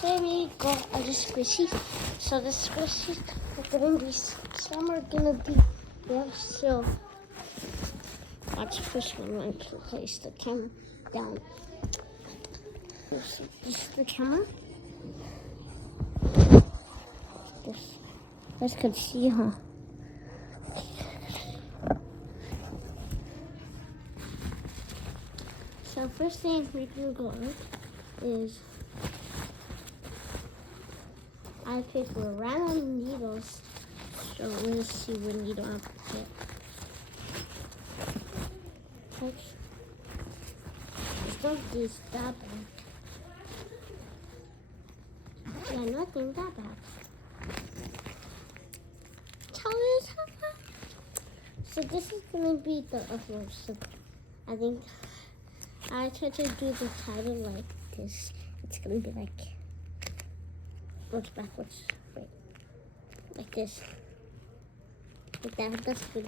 There we go. I just squishies. So the squishies are gonna be, some are gonna be real still. Watch first one when I place the camera down. This is the camera. This, you guys could see, huh? So first thing we're gonna go with is I picked random needles. So we'll see what needle I get. It's not this that bad. Yeah, nothing that bad. Tell me something. So this is gonna be the upload. So I think I try to do the title like this. It's gonna be like works backwards. Wait. Like this. Like that. That's good.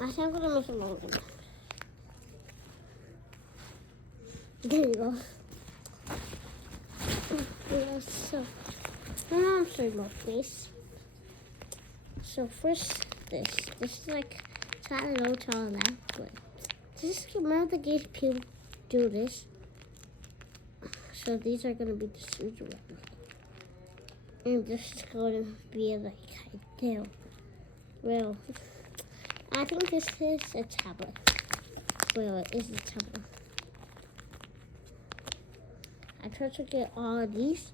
I think I'm gonna make it longer. There you go. Yeah, so now I'm showing my face. So first this is like, so I don't know to all that, but just remember the games people do this. So these are gonna be the suits around. And this is gonna be like a tail. Well, I think this is a tablet. Well, it is a tablet. I tried to get all of these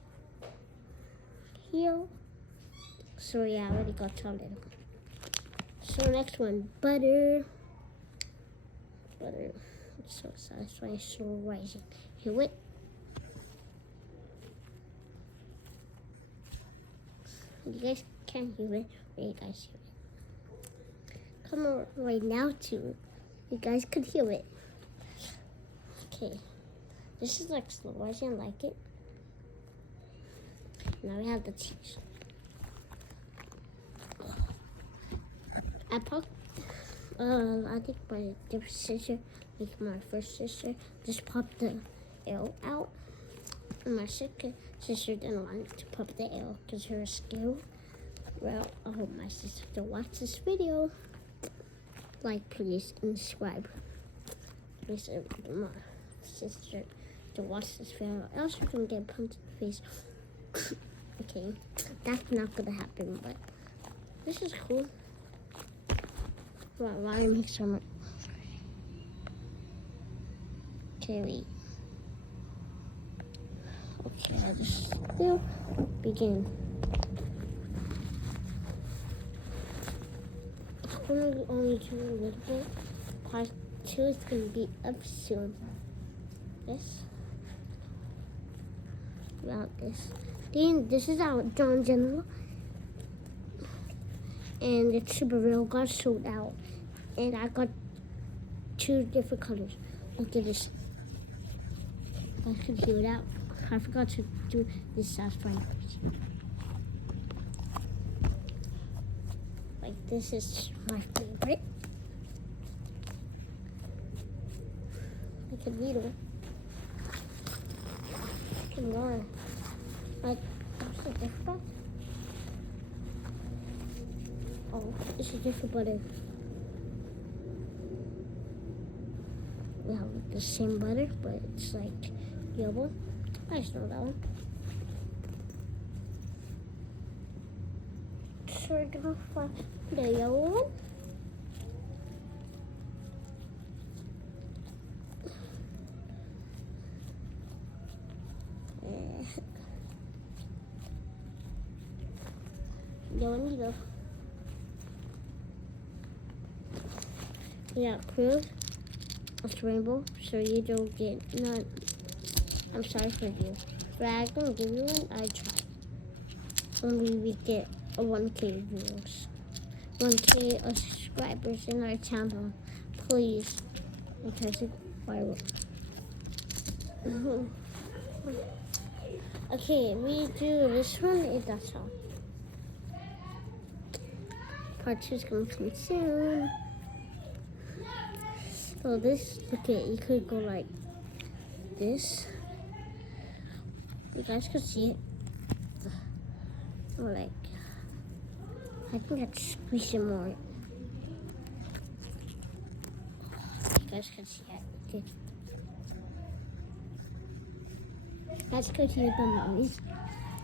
here. So yeah, I already got some little. So next one, butter. Butter. It's so satisfying, so rising. Hear it? You guys can't hear it, but you guys hear it. Come on right now too. You guys could hear it. Okay. This is like slow rising, like it. Now we have the cheese. I poked, I think my different sister, like my first sister, just popped the L out. And my second sister didn't want to pop the L because her scared. Well, I hope my sister to watch this video. Like, please, and subscribe. Please, my sister to watch this video, else you're gonna get punched in the face. Okay, that's not gonna happen, but this is cool. Well, I make some. Okay, wait. Okay, I just still begin. I'm gonna only do a little bit. Part 2 is gonna be up soon. This. About this. Then this is our John General. And the Super Real got sold out. And I got 2 different colors. Look at this. I could hear it out. I forgot to do this satisfying. Like this is my favorite. Like a needle. Come on. Like, what's the difference? Oh, it's a different butter. We have the same butter, but it's like yellow. I just know that one. So we're gonna find the yellow one. Yellow needle. Yeah, crude. It's rainbow, so you don't get none. I'm sorry for you. But I'm gonna give you one. I tried. Only we get a 1K views, 1K of subscribers in our channel. Please, because it's viral. Okay, we do this one. And that's all. Part 2 is gonna come soon. So this, okay, you could go like this. You guys can see it. Like, I think I'd squeeze it more. You guys can see it. Okay. Let's go to the movies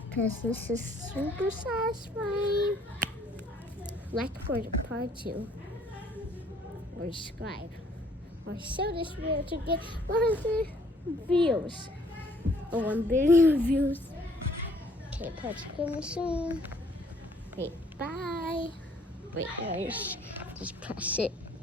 because this is super satisfying. Like for the part 2 or subscribe or show this video to get 100 views or 1 billion views. Okay, part 2 coming soon. Okay, bye. Wait, guys, just press it.